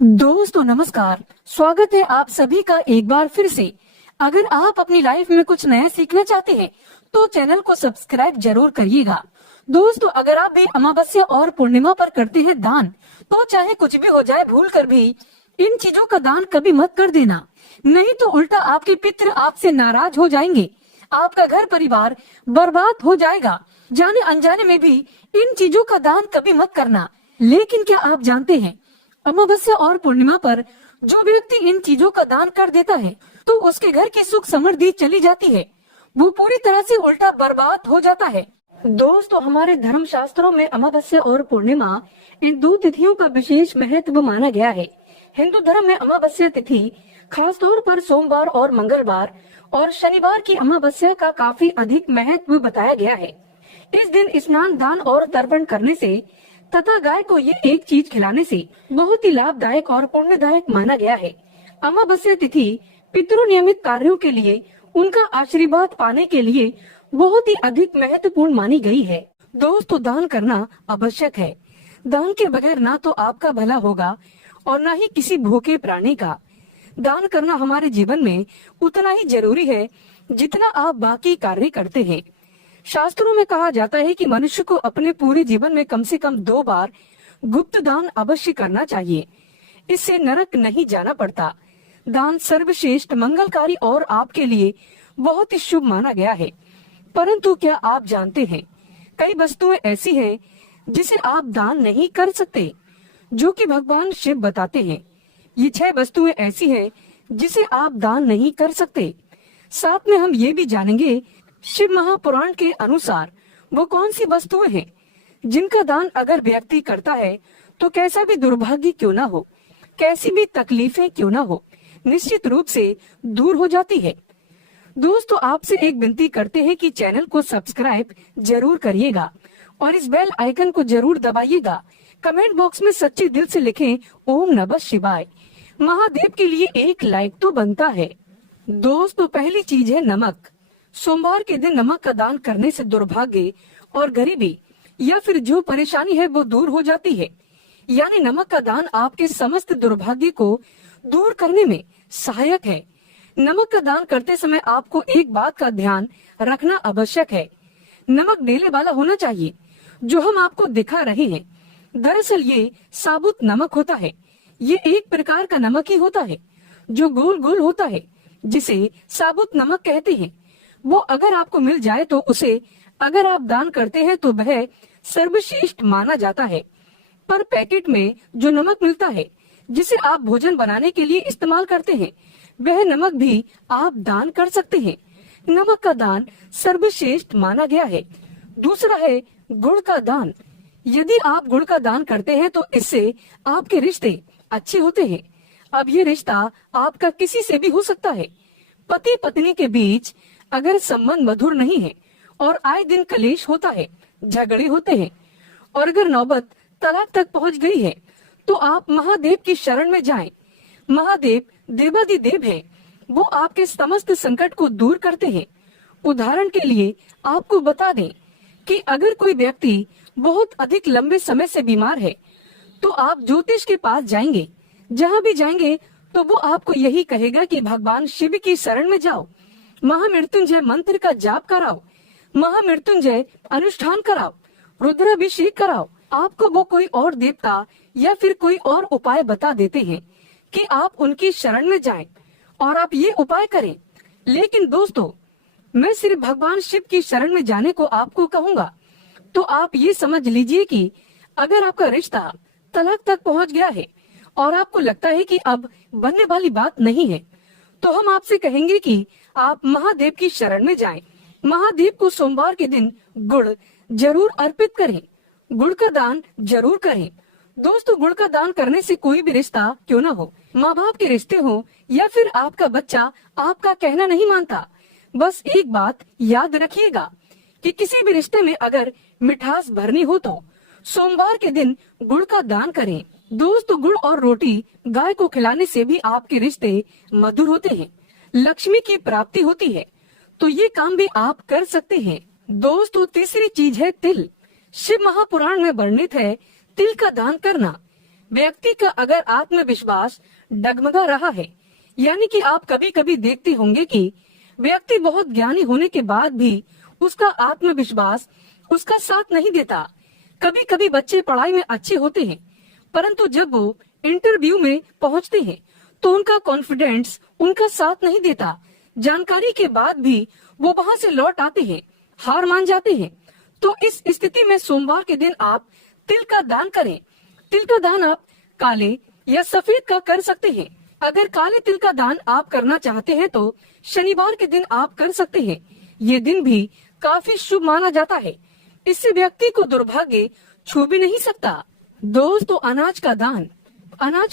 दोस्तों नमस्कार। स्वागत है आप सभी का एक बार फिर से। अगर आप अपनी लाइफ में कुछ नया सीखना चाहते हैं तो चैनल को सब्सक्राइब जरूर करिएगा। दोस्तों अगर आप भी अमावस्या और पूर्णिमा पर करते हैं दान तो चाहे कुछ भी हो जाए भूल कर भी इन चीजों का दान कभी मत कर देना, नहीं तो उल्टा आपके पितृ आपसे नाराज हो जाएंगे, आपका घर परिवार बर्बाद हो जाएगा। जाने अनजाने में भी इन चीजों का दान कभी मत करना। लेकिन क्या आप जानते हैं अमावस्या और पूर्णिमा पर जो व्यक्ति इन चीजों का दान कर देता है तो उसके घर की सुख समृद्धि चली जाती है, वो पूरी तरह से उल्टा बर्बाद हो जाता है। दोस्तों हमारे धर्म शास्त्रों में अमावस्या और पूर्णिमा इन दो तिथियों का विशेष महत्व माना गया है। हिंदू धर्म में अमावस्या तिथि खास तौर पर सोमवार और मंगलवार और शनिवार की अमावस्या का काफी अधिक महत्व बताया गया है। इस दिन स्नान दान और तर्पण करने से तथा गाय को ये एक चीज खिलाने से बहुत ही लाभदायक और पुण्यदायक माना गया है। अमावस्या तिथि पितृ नियमित कार्यों के लिए उनका आशीर्वाद पाने के लिए बहुत ही अधिक महत्वपूर्ण मानी गई है। दोस्तों दान करना आवश्यक है। दान के बगैर ना तो आपका भला होगा और ना ही किसी भूखे प्राणी का। दान करना हमारे जीवन में उतना ही जरूरी है जितना आप बाकी कार्य करते हैं। शास्त्रों में कहा जाता है कि मनुष्य को अपने पूरे जीवन में कम से कम 2 बार गुप्त दान अवश्य करना चाहिए, इससे नरक नहीं जाना पड़ता। दान सर्वश्रेष्ठ मंगलकारी और आपके लिए बहुत ही शुभ माना गया है। परंतु क्या आप जानते हैं कई वस्तुएं ऐसी हैं जिसे आप दान नहीं कर सकते, जो कि भगवान शिव बताते हैं। ये 6 वस्तुएं ऐसी हैं जिसे आप दान नहीं कर सकते। साथ में हम ये भी जानेंगे शिव महापुराण के अनुसार वो कौन सी वस्तुएं हैं जिनका दान अगर व्यक्ति करता है तो कैसा भी दुर्भाग्य क्यों ना हो, कैसी भी तकलीफें क्यों ना हो, निश्चित रूप से दूर हो जाती है। दोस्तों आपसे एक विनती करते हैं कि चैनल को सब्सक्राइब जरूर करिएगा और इस बेल आइकन को जरूर दबाइएगा। कमेंट बॉक्स में सच्चे दिल से लिखें ओम नमः शिवाय। महादेव के लिए एक लाइक तो बनता है। दोस्तों पहली चीज है नमक। सोमवार के दिन नमक का दान करने से दुर्भाग्य और गरीबी या फिर जो परेशानी है वो दूर हो जाती है। यानी नमक का दान आपके समस्त दुर्भाग्य को दूर करने में सहायक है। नमक का दान करते समय आपको एक बात का ध्यान रखना आवश्यक है, नमक डेले वाला होना चाहिए। जो हम आपको दिखा रहे हैं दरअसल ये साबुत नमक होता है। ये एक प्रकार का नमक ही होता है जो गोल गोल होता है, जिसे साबुत नमक कहते हैं। वो अगर आपको मिल जाए तो उसे अगर आप दान करते हैं तो वह सर्वश्रेष्ठ माना जाता है। पर पैकेट में जो नमक मिलता है जिसे आप भोजन बनाने के लिए इस्तेमाल करते हैं वह नमक भी आप दान कर सकते हैं। नमक का दान सर्वश्रेष्ठ माना गया है। दूसरा है गुड़ का दान। यदि आप गुड़ का दान करते हैं तो इससे आपके रिश्ते अच्छे होते हैं। अब ये रिश्ता आपका किसी से भी हो सकता है। पति पत्नी के बीच अगर संबंध मधुर नहीं है और आए दिन कलेश होता है, झगड़े होते हैं और अगर नौबत तलाक तक पहुंच गई है तो आप महादेव की शरण में जाएं। महादेव देवादिदेव हैं, वो आपके समस्त संकट को दूर करते हैं। उदाहरण के लिए आपको बता दें कि अगर कोई व्यक्ति बहुत अधिक लंबे समय से बीमार है तो आप ज्योतिष के पास जाएंगे। जहाँ भी जाएंगे तो वो आपको यही कहेगा कि भगवान शिव की शरण में जाओ, महामृत्युंजय मंत्र का जाप कराओ, महामृत्युंजय अनुष्ठान कराओ, रुद्राभिषेक कराओ। आपको वो कोई और देवता या फिर कोई और उपाय बता देते हैं कि आप उनकी शरण में जाएं और आप ये उपाय करें। लेकिन दोस्तों मैं सिर्फ भगवान शिव की शरण में जाने को आपको कहूँगा तो आप ये समझ लीजिए कि अगर आपका रिश्ता तलाक तक पहुँच गया है और आपको लगता है कि अब बनने वाली बात नहीं है तो हम आपसे कहेंगे कि आप महादेव की शरण में जाएं। महादेव को सोमवार के दिन गुड़ जरूर अर्पित करें, गुड़ का दान जरूर करें। दोस्तों गुड़ का दान करने से कोई भी रिश्ता क्यों ना हो, माँ बाप के रिश्ते हो या फिर आपका बच्चा आपका कहना नहीं मानता, बस एक बात याद रखिएगा कि किसी भी रिश्ते में अगर मिठास भरनी हो तो सोमवार के दिन गुड़ का दान करें। दोस्तों गुड़ और रोटी गाय को खिलाने से भी आपके रिश्ते मधुर होते हैं, लक्ष्मी की प्राप्ति होती है, तो ये काम भी आप कर सकते हैं। दोस्तों तीसरी चीज है तिल। शिव महापुराण में वर्णित है तिल का दान करना। व्यक्ति का अगर आत्मविश्वास डगमगा रहा है, यानी कि आप कभी कभी देखते होंगे कि व्यक्ति बहुत ज्ञानी होने के बाद भी उसका आत्मविश्वास उसका साथ नहीं देता। कभी कभी बच्चे पढ़ाई में अच्छे होते हैं, परंतु जब वो इंटरव्यू में पहुंचते हैं तो उनका कॉन्फिडेंस उनका साथ नहीं देता। जानकारी के बाद भी वो वहां से लौट आते हैं, हार मान जाते हैं। तो इस स्थिति में सोमवार के दिन आप तिल का दान करें। तिल का दान आप काले या सफेद का कर सकते हैं। अगर काले तिल का दान आप करना चाहते हैं तो शनिवार के दिन आप कर सकते हैं। ये दिन भी काफी शुभ माना जाता है। इससे व्यक्ति को दुर्भाग्य छू भी नहीं सकता। दोस्तों, अनाज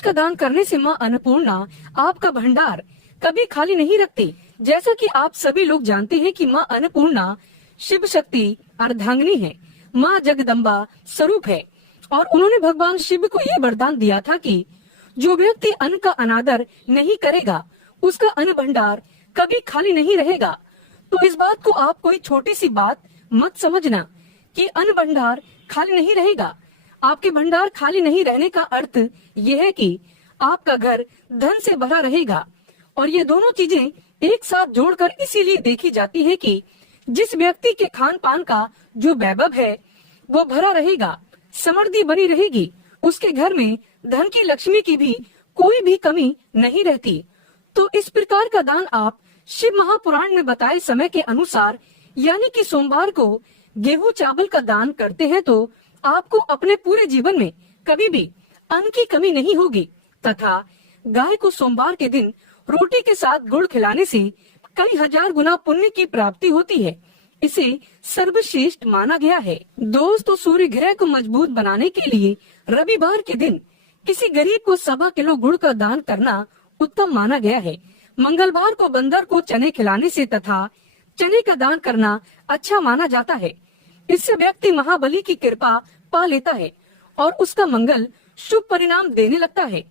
का दान करने से माँ अन्नपूर्णा आपका भंडार कभी खाली नहीं रखती। जैसा कि आप सभी लोग जानते हैं कि माँ अन्नपूर्णा शिव शक्ति अर्धांगिनी है, माँ जगदम्बा स्वरूप है, और उन्होंने भगवान शिव को ये वरदान दिया था कि जो व्यक्ति अन्न का अनादर नहीं करेगा उसका अन्न भंडार कभी खाली नहीं रहेगा। तो इस बात को आप कोई छोटी सी बात मत समझना कि अन्न भंडार खाली नहीं रहेगा। आपके भंडार खाली नहीं रहने का अर्थ ये है कि आपका घर धन से भरा रहेगा। और ये दोनों चीजें एक साथ जोड़कर इसीलिए देखी जाती है कि जिस व्यक्ति के खान पान का जो वैभव है वो भरा रहेगा, समृद्धि बनी रहेगी, उसके घर में धन की लक्ष्मी की भी कोई भी कमी नहीं रहती। तो इस प्रकार का दान आप शिव महापुराण में बताए समय के अनुसार, यानी कि सोमवार को गेहूं चावल का दान करते हैं तो आपको अपने पूरे जीवन में कभी भी अन्न की कमी नहीं होगी। तथा गाय को सोमवार के दिन रोटी के साथ गुड़ खिलाने से कई हजार गुना पुण्य की प्राप्ति होती है। इसे सर्वश्रेष्ठ माना गया है। दोस्तों, सूर्य ग्रह को मजबूत बनाने के लिए रविवार के दिन किसी गरीब को 1.25 किलो गुड़ का दान करना उत्तम माना गया है। मंगलवार को बंदर को चने खिलाने से तथा चने का दान करना अच्छा माना जाता है। इससे व्यक्ति महाबली की कृपा पा लेता है और उसका मंगल शुभ परिणाम देने लगता है।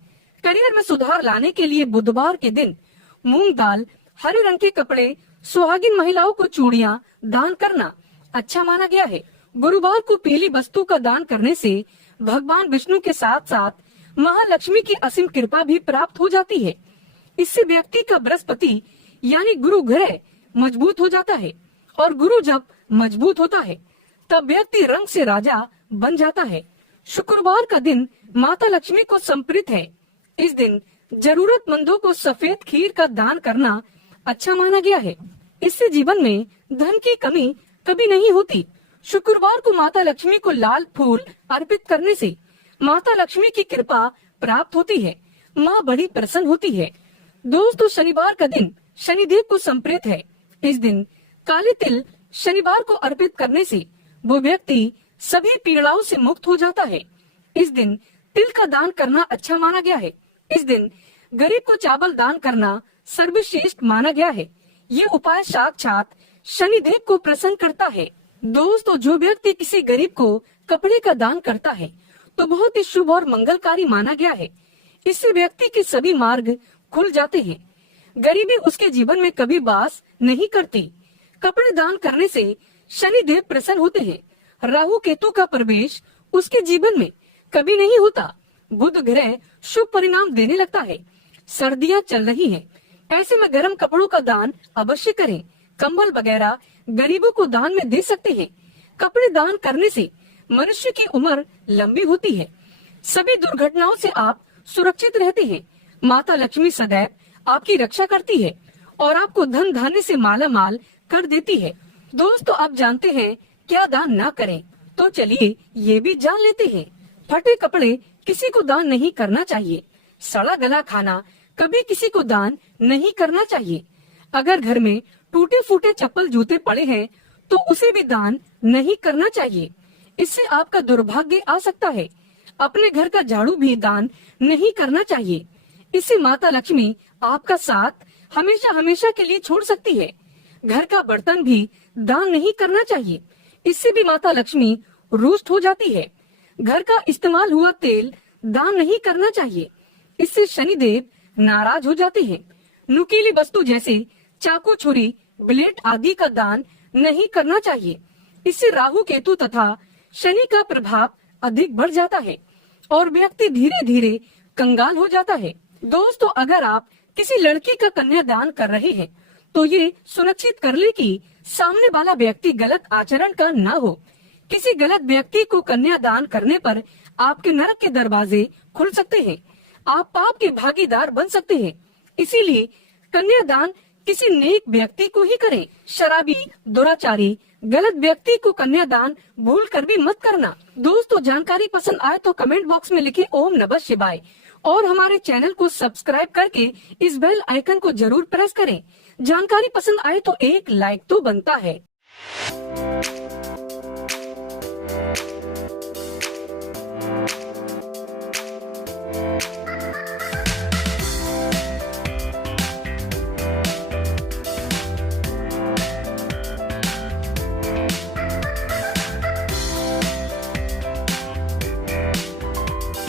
करियर में सुधार लाने के लिए बुधवार के दिन मूंग दाल, हरे रंग के कपड़े, सुहागिन महिलाओं को चूड़ियां दान करना अच्छा माना गया है। गुरुवार को पीली वस्तु का दान करने से भगवान विष्णु के साथ साथ महालक्ष्मी की असीम कृपा भी प्राप्त हो जाती है। इससे व्यक्ति का बृहस्पति यानी गुरु ग्रह मजबूत हो जाता है, और गुरु जब मजबूत होता है तब व्यक्ति रंग से राजा बन जाता है। शुक्रवार का दिन माता लक्ष्मी को समर्पित है। इस दिन जरूरतमंदों को सफेद खीर का दान करना अच्छा माना गया है। इससे जीवन में धन की कमी कभी नहीं होती। शुक्रवार को माता लक्ष्मी को लाल फूल अर्पित करने से माता लक्ष्मी की कृपा प्राप्त होती है, माँ बड़ी प्रसन्न होती है। दोस्तों, शनिवार का दिन शनिदेव को समर्पित है। इस दिन काले तिल शनिवार को अर्पित करने से वो व्यक्ति सभी पीड़ाओं से मुक्त हो जाता है। इस दिन तिल का दान करना अच्छा माना गया है। इस दिन गरीब को चावल दान करना सर्वश्रेष्ठ माना गया है। ये उपाय साक्षात शनिदेव को प्रसन्न करता है। दोस्तों, जो व्यक्ति किसी गरीब को कपड़े का दान करता है तो बहुत ही शुभ और मंगलकारी माना गया है। इससे व्यक्ति के सभी मार्ग खुल जाते हैं। गरीबी उसके जीवन में कभी वास नहीं करती। कपड़े दान करने से शनिदेव प्रसन्न होते हैं। राहु केतु का प्रवेश उसके जीवन में कभी नहीं होता। बुध ग्रह शुभ परिणाम देने लगता है। सर्दियां चल रही हैं, ऐसे में गर्म कपड़ों का दान अवश्य करें। कंबल वगैरह गरीबों को दान में दे सकते हैं। कपड़े दान करने से मनुष्य की उम्र लंबी होती है। सभी दुर्घटनाओं से आप सुरक्षित रहते हैं। माता लक्ष्मी सदैव आपकी रक्षा करती है और आपको धन धान्य से माला माल कर देती है। दोस्तों, आप जानते हैं क्या दान ना करें, तो चलिए ये भी जान लेते हैं। फटे कपड़े किसी को दान नहीं करना चाहिए। सड़ा गला खाना कभी किसी को दान नहीं करना चाहिए। अगर घर में टूटे फूटे चप्पल जूते पड़े हैं तो उसे भी दान नहीं करना चाहिए। इससे आपका दुर्भाग्य आ सकता है। अपने घर का झाड़ू भी दान नहीं करना चाहिए। इससे माता लक्ष्मी आपका साथ हमेशा हमेशा के लिए छोड़ सकती है। घर का बर्तन भी दान नहीं करना चाहिए। इससे भी माता लक्ष्मी रुष्ट हो जाती है। घर का इस्तेमाल हुआ तेल दान नहीं करना चाहिए। इससे शनिदेव नाराज हो जाते हैं। नुकीली वस्तु जैसे चाकू, छुरी, ब्लेड आदि का दान नहीं करना चाहिए। इससे राहु केतु तथा शनि का प्रभाव अधिक बढ़ जाता है और व्यक्ति धीरे धीरे कंगाल हो जाता है। दोस्तों, अगर आप किसी लड़की का कन्यादान कर रहे हैं तो ये सुनिश्चित कर ले कि सामने वाला व्यक्ति गलत आचरण का न हो। किसी गलत व्यक्ति को कन्यादान करने पर आपके नरक के दरवाजे खुल सकते हैं, आप पाप के भागीदार बन सकते हैं। इसीलिए कन्यादान किसी नेक व्यक्ति को ही करें। शराबी, दुराचारी, गलत व्यक्ति को कन्यादान भूल कर भी मत करना। दोस्तों, जानकारी पसंद आए तो कमेंट बॉक्स में लिखें ओम नमः शिवाय और हमारे चैनल को सब्सक्राइब करके इस बेल आइकन को जरूर प्रेस करें। जानकारी पसंद आए तो एक लाइक तो बनता है।